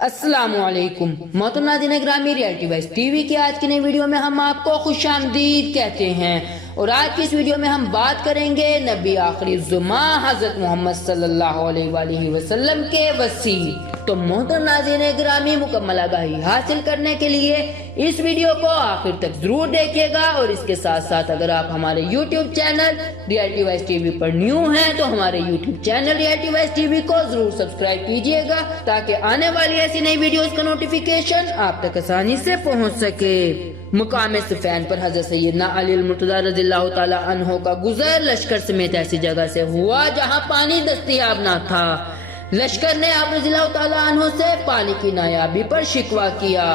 السلام علیکم محترم ناظرین گرامی، ریئلٹی وائز ٹی وی کی آج کی نئی ویڈیو میں ہم آپ کو خوش آمدید کہتے ہیں، اور آج کی اس ویڈیو میں ہم بات کریں گے نبی آخری الزمان حضرت محمد صلی اللہ علیہ وآلہ وسلم کے وصی۔ تو محترم ناظرین گرامی، مکمل آگاہی حاصل کرنے کے لیے اس ویڈیو کو آخر تک ضرور دیکھیے گا، اور اس کے ساتھ ساتھ اگر آپ ہمارے YouTube channel reality wise T V پر نیو ہیں تو ہمارے YouTube channel reality wise T V کو ضرور سبسکرائب کیجیے گا، تاکہ آنے والی ایسی نئی ویڈیوز کا نوٹیفیکیشن آپ تک آسانی سے پہنچ سکے۔ مقام صفین پر حضرت سیدنا علی المرتضیٰ رضی اللہ تعالی عنہ کا گزر لشکر سمیت ایسی جگہ سے ہوا جہاں پانی دستیاب نہ تھا۔ لشکر نے آپ رضی اللہ تعالیٰ عنہ سے پانی کی نایابی پر شکوہ کیا،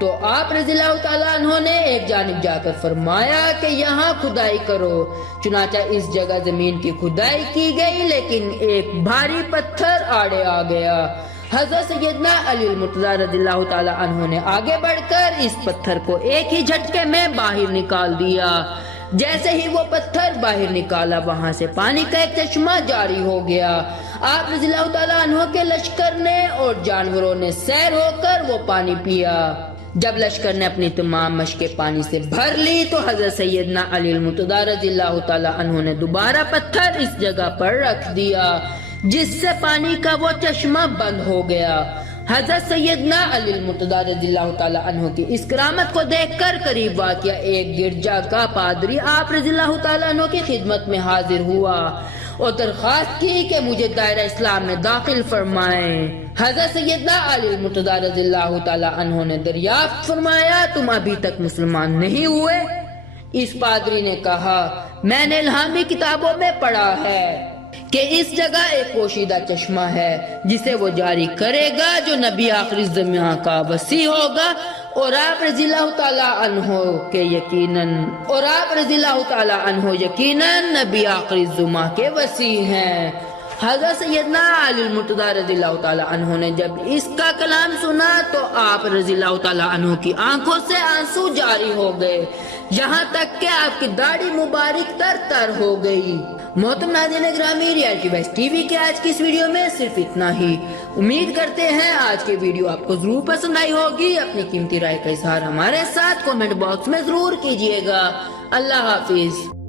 تو آپ رضی اللہ تعالیٰ عنہ نے ایک جانب جا کر فرمایا کہ یہاں کھدائی کرو۔ چنانچہ اس جگہ زمین کی کھدائی کی گئی، لیکن ایک بھاری پتھر آڑے آ گیا۔ حضرت سیدنا علی المرتضیٰ رضی اللہ تعالیٰ عنہ نے آگے بڑھ کر اس پتھر کو ایک ہی جھٹکے میں باہر نکال دیا۔ جیسے ہی وہ پتھر باہر نکالا، وہاں سے پانی کا ایک چشمہ جاری ہو گیا۔ آپ رضی اللہ تعالیٰ عنہ کے لشکر نے اور جانوروں نے سیر ہو کر وہ پانی پیا۔ جب لشکر نے اپنی تمام مشکیں پانی سے بھر لی تو حضرت سیدنا علی المرتضیٰ رضی اللہ تعالیٰ عنہ نے دوبارہ پتھر اس جگہ پر رکھ دیا، جس سے پانی کا وہ چشمہ بند ہو گیا۔ حضرت سیدنا علی المرتضیٰ رضی اللہ تعالیٰ عنہ کی اس کرامت کو دیکھ کر قریب واقع ایک گرجا کا پادری آپ رضی اللہ تعالیٰ عنہ کی خدمت میں حاضر ہوا اور درخواست کی کہ مجھے دائرہ اسلام میں داخل فرمائیں۔ حضرت سیدنا علی المرتضیٰ رضی اللہ تعالیٰ عنہ نے دریافت فرمایا، تم ابھی تک مسلمان نہیں ہوئے؟ اس پادری نے کہا، میں نے الہامی کتابوں میں پڑھا ہے کہ اس جگہ ایک پوشیدہ چشمہ ہے جسے وہ جاری کرے گا جو نبی آخری زمان کا وصی ہوگا، اور آپ رضی اللہ تعالیٰ عنہ یقیناً نبی آخری زمان کے وصی ہیں۔ حضرت سیدنا علی المرتضیٰ رضی اللہ تعالیٰ عنہ نے جب اس کا کلام سنا تو آپ رضی اللہ تعالیٰ عنہ کی آنکھوں سے آنسو جاری ہو گئے، یہاں تک کہ آپ کی داڑھی مبارک تر تر ہو گئی۔ محترم ناظرین گرامی، ریئلٹی وائز ٹی وی کے آج کی اس ویڈیو میں صرف اتنا ہی۔ امید کرتے ہیں آج کی ویڈیو آپ کو ضرور پسند آئی ہوگی۔ اپنی قیمتی رائے کا اظہار ہمارے ساتھ کومنٹ باکس میں ضرور کیجیے گا۔ اللہ حافظ۔